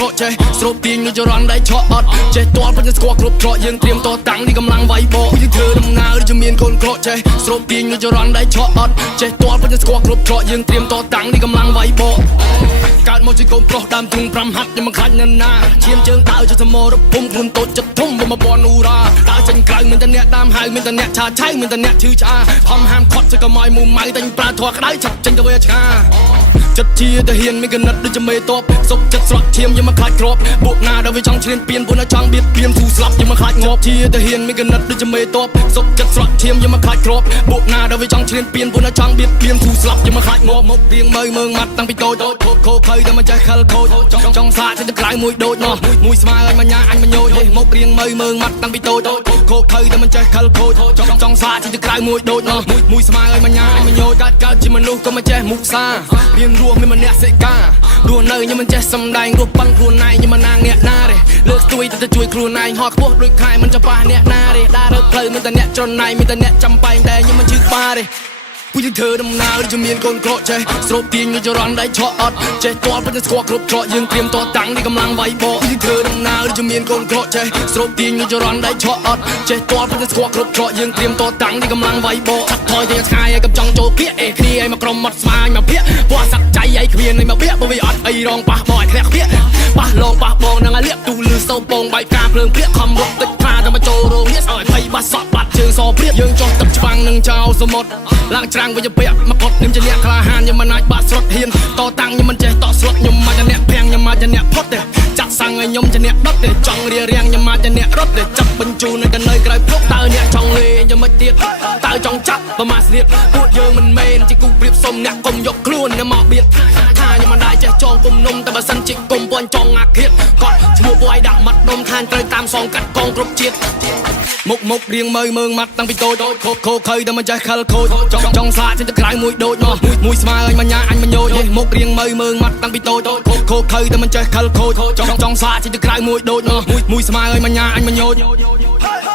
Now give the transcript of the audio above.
ក្រក់ចេះស្រូបទាញនៅចរន្តដៃឆក់អត់ចេះតល់ពេញស្គាល់គ្រប់ច្រកយើងត្រៀមតតាំងនេះកម្លាំងវាយបកយើងធ្វើដំណើរដូចមានកូនក្រក់ចេះស្រូបទាញនៅចរន្តដៃឆក់អត់ចេះតល់ពេញស្គាល់គ្រប់ច្រកយើងត្រៀមតតាំងនេះកម្លាំងវាយបកកើតមកជាកូនប្រុសដើមទ្រូង5ហាត់ខ្ញុំមិនខ្លាចណាស់ណាឈាមជើងដើរចុះសមរភូមិខ្លួនតូចចិត្តធំបំពន់អ៊ូរ៉ាដើរចេញក្រៅមានតែអ្នកតាមហៅមានតែអ្នកឆាឆៃមានតែអ្នកឈឺឆ្អាខំហាមខត់ទៅកុំឲ្យមូម៉ៅតែញប្រាធွာក្តៅឆាប់ចេញទៅវាឆ្ងាចិត្តជាទាហានមានកណិតដូចជាមេតបសុកចិត្តស្រក់ឈាមយើងមិនខ្លាចគ្របពួកណាដែលវាចង់ឈ្លានពានពួកណាចង់បៀតបៀនស៊ូស្លាប់យើងមិនខ្លាចងាប់ជាទាហានមានកណិតដូចជាមេតបសុកចិត្តស្រក់ឈាមយើងមិនខ្លាចគ្របពួកណាដែលវាចង់ឈ្លានពានពួកណាចង់បៀតបៀនស៊ូស្លាប់យើងមិនខ្លាចងាប់មុខរៀងមើងម៉ាត់តាំងពីតូចខូខើតែមិនចេះខលខូចចង់សាកទៅក្រៅមួយដូចនោះមួយស្មើឲ្យមញ្ញាអញមញយមុខរៀងមើងម៉ាត់តាំងពីតូចខូខើតែមិនចេះខលខូចចង់សាកទៅក្រៅមួយដូចនោះមួយស្មើឲ្យមញ្ញាអញមញយកើតជាមនុស្សក៏មិនចេះមុខសារៀងរស់មានម្នាក់សិការរស់នៅខ្ញុំមិនចេះសំដែងរស់ប៉ឹងខ្លួនឯងខ្ញុំមិនណាងអ្នកណាទេលើកស្ទួយទៅជួយខ្លួនឯងហោះខ្ពស់ដូចខែមិនចាំប៉ះអ្នកណាទេដើររើផ្លូវមានតែអ្នកច្រណៃមានតែអ្នកចាំបែងតែខ្ញុំមិនជឿក្បាលទេពួកយើងធ្វើដំណើរដូចមានកូនក្រក់ចេះស្រូបទាញនៅចរន្តដៃឆក់អត់ចេះតល់ពេញស្គាល់គ្រប់ច្រកយើងត្រៀមតតាំងនេះកម្លាំងវាយបកយើងធ្វើដំណើរដូចមានកូនក្រក់ចេះស្រូបទាញនៅចរន្តដៃឆក់អត់ចេះតល់ពេញស្គាល់គ្រប់ច្រកយើងត្រៀមតតាំងនេះកម្លាំងវាយបកថយទៅឆ្ងាយឲ្យកំចង់ចូលភៀកអេគ្នាឲ្យមកក្រុមមាត់ស្មាញមកភៀកព្រោះសັດចៃឲ្យគ្មានឲ្យមកភៀកបើវាអត់អីរងប៉ះបោឲ្យធ្លាក់ភៀកប៉ះឡងប៉ះបងនឹងឲ្យលាកទូលឺសោពងបាយការភ្លើងព្រាកខំរត់ទឹកថាទៅមកចូលរោងនេះឲ្យភ័យបាត់សក់បាត់ជើងសព្រាកយើងចោះទឹកច្បាំងនឹងចោលសមុទ្រឡើងច្រាំងវិញទៅពាក់មកកត់ខ្ញុំជាអ្នកក្លាហានខ្ញុំមិនអាចបាក់ស្រុតហ៊ានតតាំងខ្ញុំមិនចេះតស្រុតខ្ញុំមកជាអ្នកភាំងខ្ញុំមកជាអ្នកផុតទេចាក់សាំងឲ្យខ្ញុំជាអ្នកដុតទេចង់រៀបរៀងខ្ញុំមកជាអ្នករត់ទេចាប់បញ្ជូននៅកណើក្រៅភ្លុកតើអ្នកចង់លេងយ៉ាងម៉េចទៀតតើចង់ចាប់ប្រមាថស្នៀតពួកយើងមិនមែនជាគូប្រៀបសុំអ្នកកុំយកខ្លួនអ្នកមកបៀតថាខ្ញុំមិនដែរចេះចងគុំនំតែបើសិនជាគុំពាន់ចង់អាឃាតគាត់ឈ្មោះពួកឯងដាក់មាត់ដុំខានត្រូវតាមសងកាត់កងគ្រប់ជាតិមុខរៀងមើងម៉ាត់តាំងពីតូចខូខើតែមិនចេះខលខូចចង់សាកចេញទៅក្រៅមួយដូចនោះមួយស្មើឲ្យមញ្ញាអញមញយមុខរៀងមើងម៉ាត់តាំងពីតូចខូខើតែមិនចេះខលខូចចង់សាកចេញទៅក្រៅមួយដូចនោះមួយស្មើឲ្យមញ្ញាអញមញយ